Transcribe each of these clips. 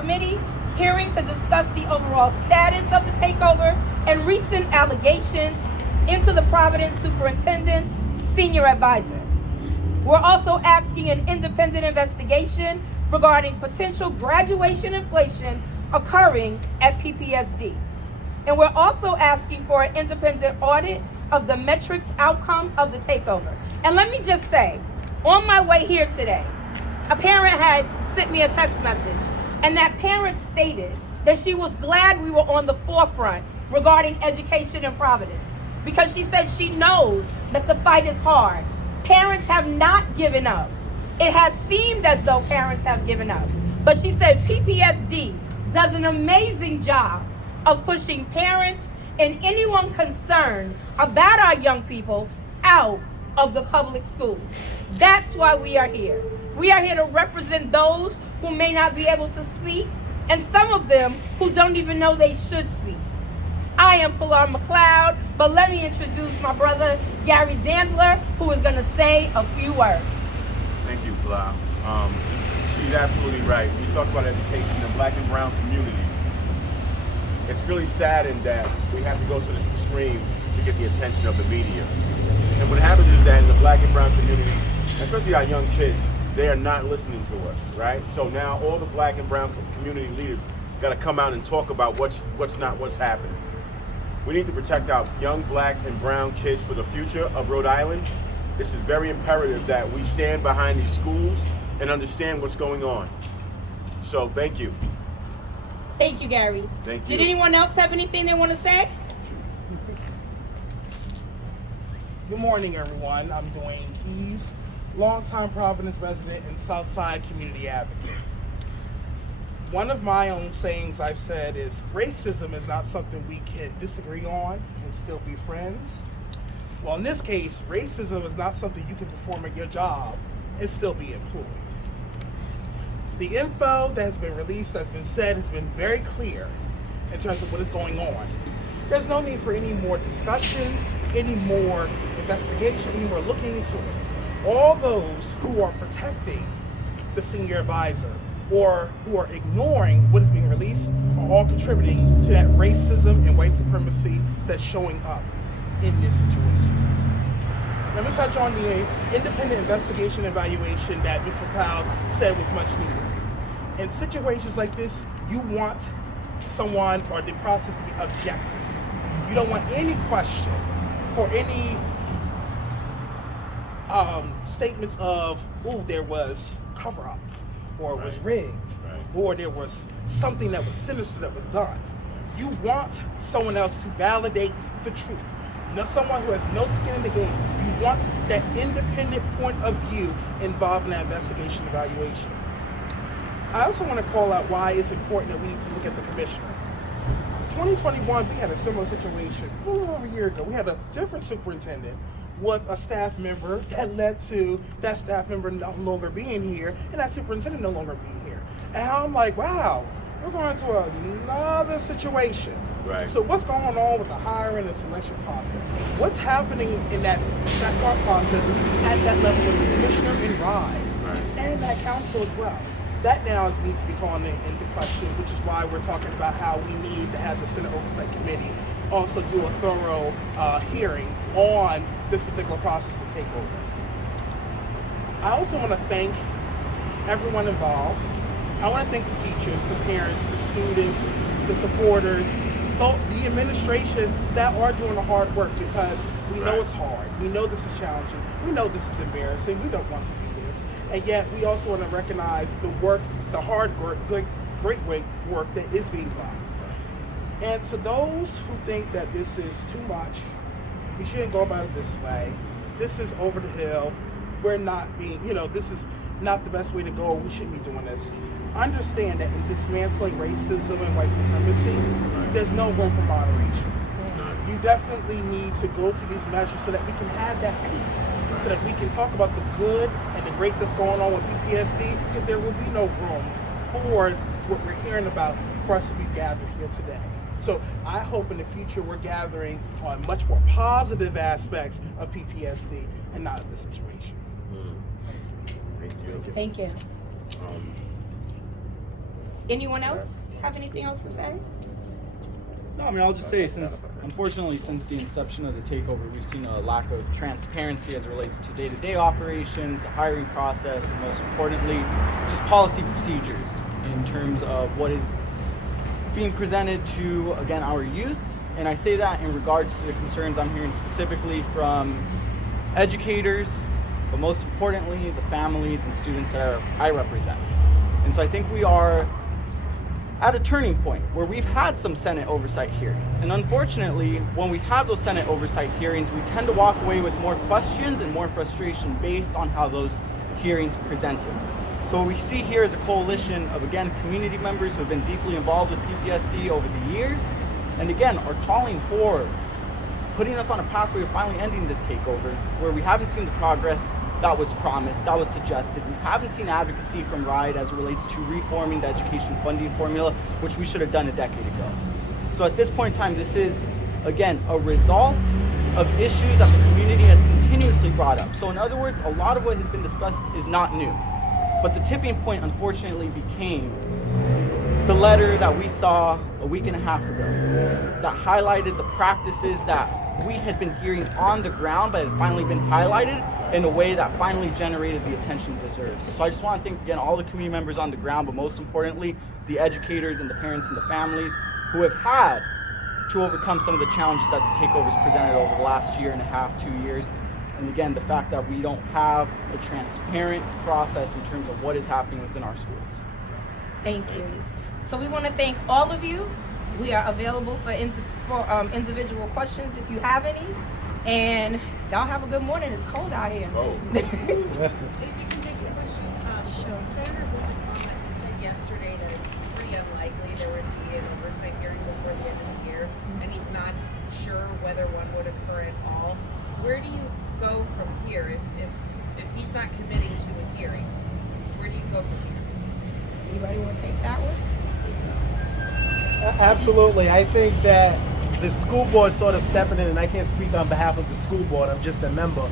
committee hearing to discuss the overall status of the takeover and recent allegations into the Providence Superintendent's senior advisor. We're also asking an independent investigation regarding potential graduation inflation occurring at PPSD. And we're also asking for an independent audit of the metrics outcome of the takeover. And let me just say, on my way here today, a parent had sent me a text message, and that parent stated that she was glad we were on the forefront regarding education in Providence, because she said she knows that the fight is hard. Parents have not given up. It has seemed as though parents have given up. But she said PPSD does an amazing job of pushing parents and anyone concerned about our young people out of the public school. That's why we are here. We are here to represent those who may not be able to speak, and some of them who don't even know they should speak. I am Pilar McLeod, but let me introduce my brother, Gary Danzler, who is going to say a few words. Thank you, Pilar. She's absolutely right. We talk about education in black and brown communities. It's really saddened that we have to go to the extreme to get the attention of the media. And what happens is that in the black and brown community, especially our young kids, they are not listening to us, right? So now all the black and brown community leaders got to come out and talk about what's happening. We need to protect our young black and brown kids for the future of Rhode Island. This is very imperative that we stand behind these schools and understand what's going on. So thank you. Thank you, Gary. Thank you. Did anyone else have anything they want to say? Good morning, everyone. I'm Dwayne Keys, longtime Providence resident and Southside community advocate. One of my own sayings I've said is racism is not something we can disagree on and still be friends. Well, in this case, racism is not something you can perform at your job and still be employed. The info that has been released, that's been said, has been very clear in terms of what is going on. There's no need for any more discussion, any more investigation, any more looking into it. All those who are protecting the senior advisor or who are ignoring what is being released are all contributing to that racism and white supremacy that's showing up in this situation. Let me touch on the independent investigation evaluation that Ms. McLeod said was much needed. In situations like this, you want someone or the process to be objective. You don't want any question for any statements of, oh, there was cover-up, or it was rigged, or there was something that was sinister that was done. You want someone else to validate the truth. Not someone who has no skin in the game. You want that independent point of view involved in that investigation evaluation. I also want to call out why it's important that we need to look at the commissioner. 2021, we had a similar situation a little over a year ago. We had a different superintendent with a staff member that led to that staff member no longer being here and that superintendent no longer being here. And I'm like, wow, we're going to another situation. Right. So what's going on with the hiring and selection process? What's happening in that thought process at that level of the commissioner and RIDE, and that council as well? That now needs to be called into question, which is why we're talking about how we need to have the Senate Oversight Committee also do a thorough hearing on this particular process to take over. I also want to thank everyone involved. I want to thank the teachers, the parents, the students, the supporters, the administration that are doing the hard work, because we know it's hard. We know this is challenging. We know this is embarrassing. We don't want to do this. And yet we also want to recognize the work, the hard work, great work that is being done. And to those who think that this is too much, we shouldn't go about it this way. This is over the hill. We're not being, this is not the best way to go. We shouldn't be doing this. Understand that in dismantling racism and white supremacy, there's no room for moderation. You definitely need to go to these measures so that we can have that peace, so that we can talk about the good and the great that's going on with PPSD, because there will be no room for what we're hearing about for us to be gathered here today. So I hope in the future we're gathering on much more positive aspects of PPSD and not of the situation. Thank you. Thank you. Anyone else have anything else to say? No, I mean, I'll just say, unfortunately, since the inception of the takeover, we've seen a lack of transparency as it relates to day-to-day operations, the hiring process, and most importantly, just policy procedures in terms of what is being presented to, again, our youth. And I say that in regards to the concerns I'm hearing specifically from educators, but most importantly, the families and students that I represent. And so I think we are at a turning point where we've had some Senate oversight hearings. And unfortunately, when we have those Senate oversight hearings, we tend to walk away with more questions and more frustration based on how those hearings presented. So what we see here is a coalition of, again, community members who have been deeply involved with PPSD over the years, and again, are calling for putting us on a pathway of finally ending this takeover, where we haven't seen the progress that was promised, that was suggested. We haven't seen advocacy from RIDE as it relates to reforming the education funding formula, which we should have done a decade ago. So at this point in time, this is, again, a result of issues that the community has continuously brought up. So in other words, a lot of what has been discussed is not new. But the tipping point, unfortunately, became the letter that we saw a week and a half ago that highlighted the practices that we had been hearing on the ground, but had finally been highlighted in a way that finally generated the attention it deserves. So I just want to thank, again, all the community members on the ground, but most importantly, the educators and the parents and the families who have had to overcome some of the challenges that the takeovers presented over the last year and a half, 2 years. And again, the fact that we don't have a transparent process in terms of what is happening within our schools. Thank you. So we want to thank all of you. We are available for individual questions if you have any. And y'all have a good morning. It's cold out here. Oh. If you can take a question, Sure. Senator Buchanan said yesterday that it's pretty unlikely there would be an oversight hearing before the end of the year, and he's not sure whether one would occur at all. Where do you go from here if he's not committing to a hearing? Where do you go from here? Anybody want to take that one? Absolutely. I think that the school board sort of stepping in, and I can't speak on behalf of the school board, I'm just a member.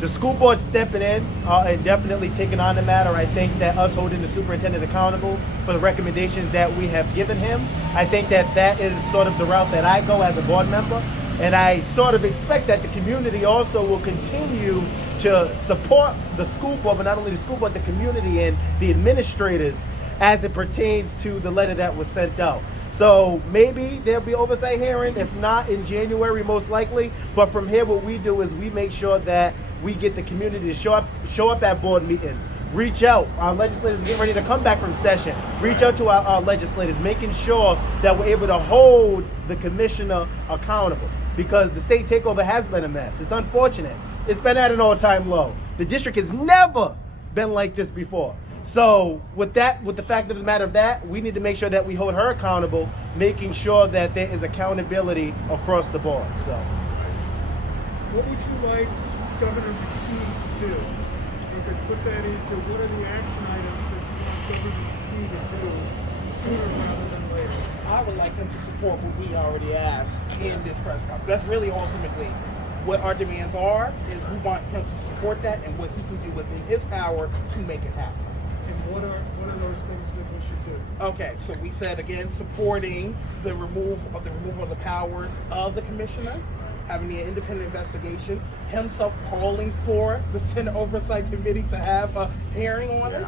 The school board stepping in and definitely taking on the matter. I think that us holding the superintendent accountable for the recommendations that we have given him, I think that that is sort of the route that I go as a board member. And I sort of expect that the community also will continue to support the school board, but not only the school board, the community and the administrators as it pertains to the letter that was sent out. So maybe there'll be oversight hearing, if not in January, most likely. But from here, what we do is we make sure that we get the community to show up at board meetings, reach out. Our legislators get ready to come back from session. Reach out to our legislators, making sure that we're able to hold the commissioner accountable, because the state takeover has been a mess. It's unfortunate. It's been at an all-time low. The district has never been like this before. So with the fact of the matter of that, we need to make sure that we hold her accountable, making sure that there is accountability across the board. So, What would you like Governor McKee to do? You could put that into what are the action items that you want Governor McKee to do sooner rather than later? I would like them to support what we already asked in this press conference. That's really ultimately what our demands are, is we want him to support that and what he can do within his power to make it happen. And what are those things that we should do? Okay, so we said again, supporting the removal of the powers of the commissioner, having the independent investigation, himself calling for the Senate Oversight Committee to have a hearing on it.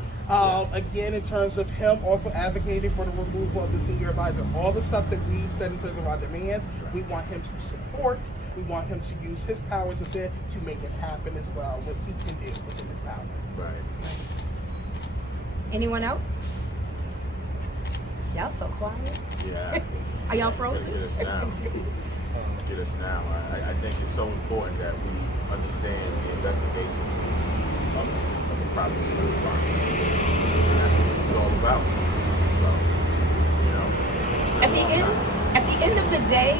Again, in terms of him also advocating for the removal of the senior advisor, all the stuff that we said in terms of our demands, we want him to support. We want him to use his powers within to make it happen as well, what he can do within his power. Right. Anyone else? Y'all so quiet. Yeah. Are y'all frozen? Get us now. Get us now. I think it's so important that we understand the investigation of the problems in the department. And that's what this is all about. So, you know. At the end of the day,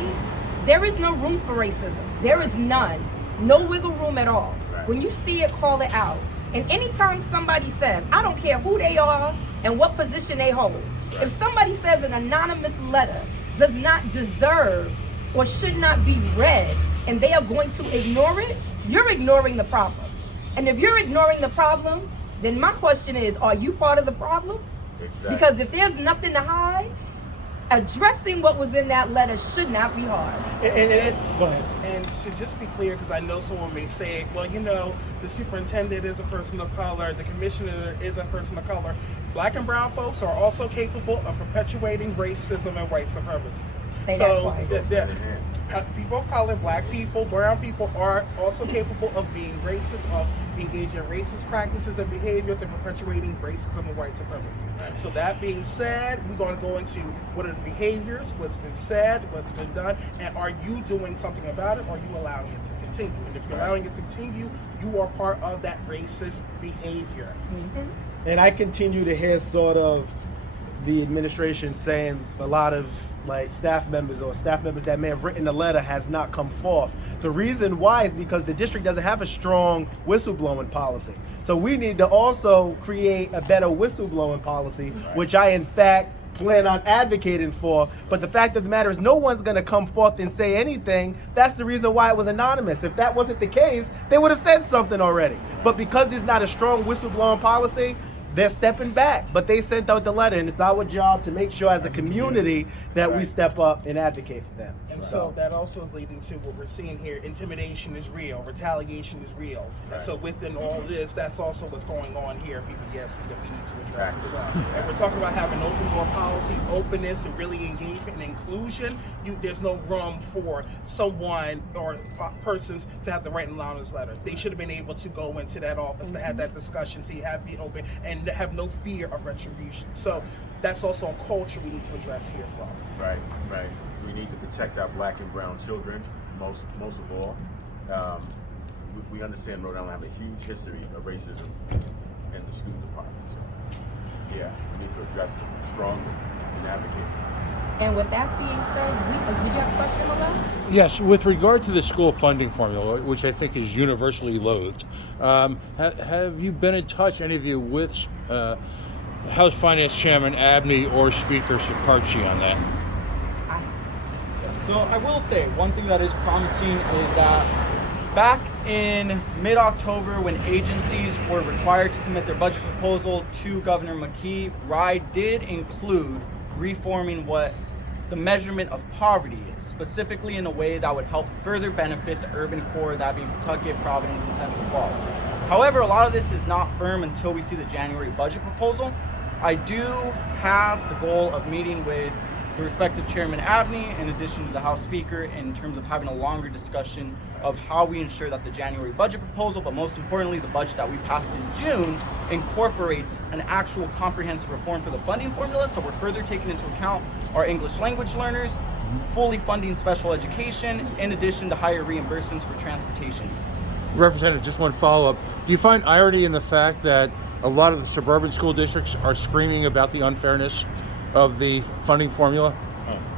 there is no room for racism. There is none. No wiggle room at all. Right. When you see it, call it out. And anytime somebody says, I don't care who they are and what position they hold, right. if somebody says an anonymous letter does not deserve or should not be read and they are going to ignore it, you're ignoring the problem. And if you're ignoring the problem, then my question is, are you part of the problem Exactly. Because if there's nothing to hide, addressing what was in that letter should not be hard. Go ahead. And to just be clear, because I know someone may say, well, you know, the superintendent is a person of color, the commissioner is a person of color. Black and brown folks are also capable of perpetuating racism and white supremacy. Say that twice. People of color, black people, brown people are also capable of being racist, of engaging in racist practices and behaviors and perpetuating racism and white supremacy. So that being said, we're going to go into what are the behaviors, what's been said, what's been done, and are you doing something about it, or are you allowing it to continue? And if you're allowing it to continue, you are part of that racist behavior. And I continue to hear sort of the administration saying a lot of like staff members that may have written the letter has not come forth. The reason why is because the district doesn't have a strong whistleblowing policy. So we need to also create a better whistleblowing policy, which I in fact plan on advocating for. But the fact of the matter is no one's going to come forth and say anything. That's the reason why it was anonymous. If that wasn't the case, they would have said something already. But because there's not a strong whistleblowing policy, they're stepping back, but they sent out the letter, and it's our job to make sure as a community that we step up and advocate for them. And so that also is leading to what we're seeing here. Intimidation is real. Retaliation is real. And so within all this, that's also what's going on here, PBSC, that we need to address as well. And we're talking about having open door policy, openness, and really engagement and inclusion. There's no room for someone or persons to have to write an anonymous letter. They should have been able to go into that office to have that discussion, to have it open, and have no fear of retribution. So that's also a culture we need to address here as well. Right. We need to protect our black and brown children, most of all. We understand Rhode Island have a huge history of racism in the school department. So, yeah, we need to address it strongly and advocate. And with that being said, did you have a question, Malone? Yes, with regard to the school funding formula, which I think is universally loathed, have you been in touch, any of you, with House Finance Chairman Abney or Speaker Shekarchi on that? So I will say, one thing that is promising is that back in mid-October, when agencies were required to submit their budget proposal to Governor McKee, RIDE did include reforming what the measurement of poverty is, specifically in a way that would help further benefit the urban core, that being Pawtucket, Providence, and Central Falls. However, a lot of this is not firm until we see the January budget proposal. I do have the goal of meeting with the respective Chairman Abney, in addition to the House Speaker, in terms of having a longer discussion of how we ensure that the January budget proposal, but most importantly, the budget that we passed in June, incorporates an actual comprehensive reform for the funding formula. So we're further taking into account our English language learners, fully funding special education, in addition to higher reimbursements for transportation needs. Representative, just one follow-up. Do you find irony in the fact that a lot of the suburban school districts are screaming about the unfairness of the funding formula?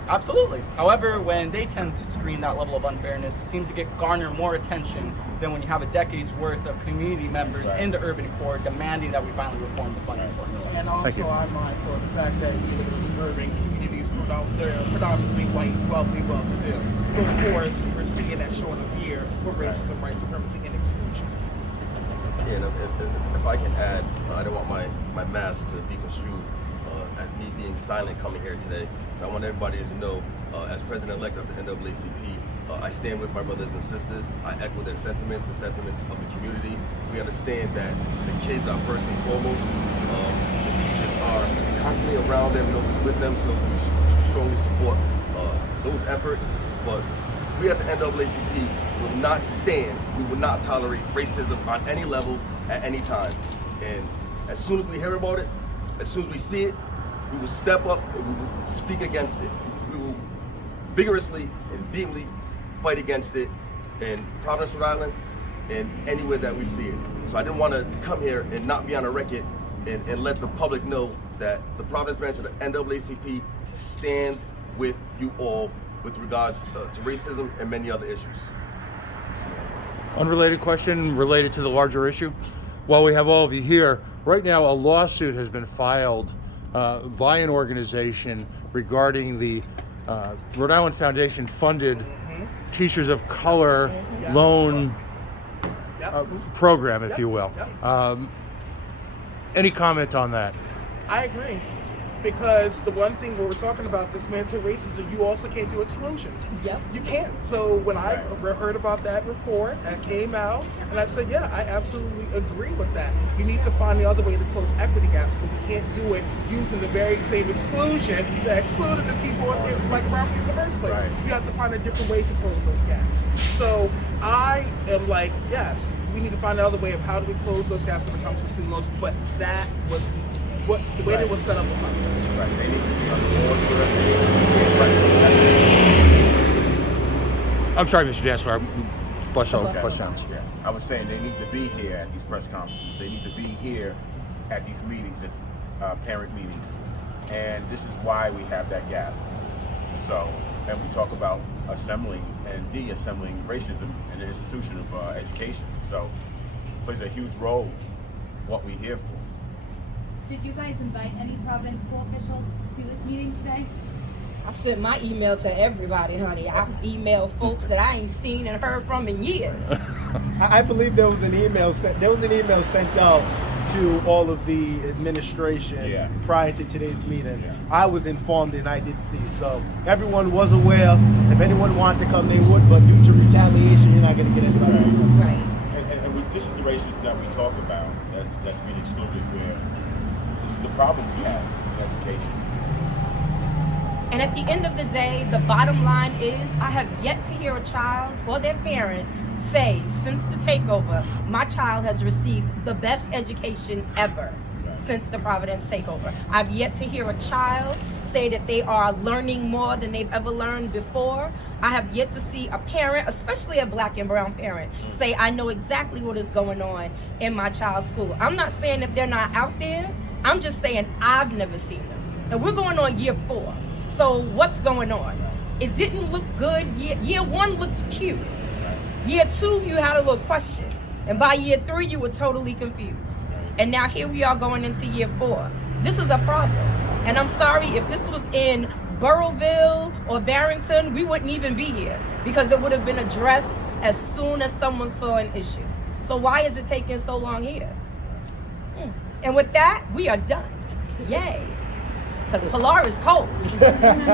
Absolutely. However, when they tend to screen that level of unfairness, it seems to garner more attention than when you have a decade's worth of community members in the urban core demanding that we finally reform the funding formula. And also, I'm mindful of the fact that you look at the suburban communities, they're predominantly white, wealthy, well-to-do. So of course, we're seeing that showing up here with racism, white supremacy, and exclusion. Yeah, and if I can add, I don't want my mask to be construed as me being silent coming here today. I want everybody to know, as president-elect of the NAACP, I stand with my brothers and sisters. I echo their sentiments, the sentiment of the community. We understand that the kids are first and foremost. The teachers are constantly around them, always with them, so we strongly support those efforts. But we at the NAACP will not stand, we will not tolerate racism on any level at any time. And as soon as we hear about it, as soon as we see it, we will step up and we will speak against it. We will vigorously and vehemently fight against it in Providence, Rhode Island, and anywhere that we see it. So I didn't want to come here and not be on a record and let the public know that the Providence branch of the NAACP stands with you all with regards to racism and many other issues. Unrelated question related to the larger issue. While we have all of you here, right now a lawsuit has been filed by an organization regarding the Rhode Island Foundation funded Teachers of Color loan program, if you will. Any comment on that? I agree. Because the one thing where we're talking about this man's racism, you also can't do exclusion. Yep. You can't. So when I heard about that report that came out, and I said, yeah, I absolutely agree with that. You need to find the other way to close equity gaps, but we can't do it using the very same exclusion that excluded the people like around me in the first place. Right. You have to find a different way to close those gaps. So I am like, yes, we need to find another way of how do we close those gaps when it comes to student loans, but that was the way it was set up was not good. Right. They need to be on the boards with us. I'm sorry, Mr. Dassler. Flush out, Okay. flush sounds. Yeah. I was saying they need to be here at these press conferences. They need to be here at these meetings, at parent meetings. And this is why we have that gap. So, and we talk about assembling and de-assembling racism in the institution of education. So, it plays a huge role what we're here for. Did you guys invite any Providence school officials to this meeting today? I sent my email to everybody, honey. I've emailed folks that I ain't seen and heard from in years. I believe there was an email sent. There was an email sent out to all of the administration prior to today's meeting. Yeah. I was informed and I did see. So everyone was aware. If anyone wanted to come, they would. But due to retaliation, you're not going to get anybody. Right. This is the racism that we talk about that's being excluded, where this is the problem we have in education. And at the end of the day, the bottom line is I have yet to hear a child or their parent say, since the takeover, my child has received the best education ever since the Providence takeover. I've yet to hear a child say that they are learning more than they've ever learned before. I have yet to see a parent, especially a black and brown parent, say, I know exactly what is going on in my child's school. I'm not saying that they're not out there. I'm just saying I've never seen them. And we're going on year 4. So what's going on? It didn't look good. Year 1 looked cute. Year 2, you had a little question. And by year 3, you were totally confused. And now here we are going into year 4. This is a problem. And I'm sorry, if this was in Burrowville or Barrington, we wouldn't even be here because it would have been addressed as soon as someone saw an issue. So why is it taking so long here? And with that, we are done. Yay. Because Pilar is cold.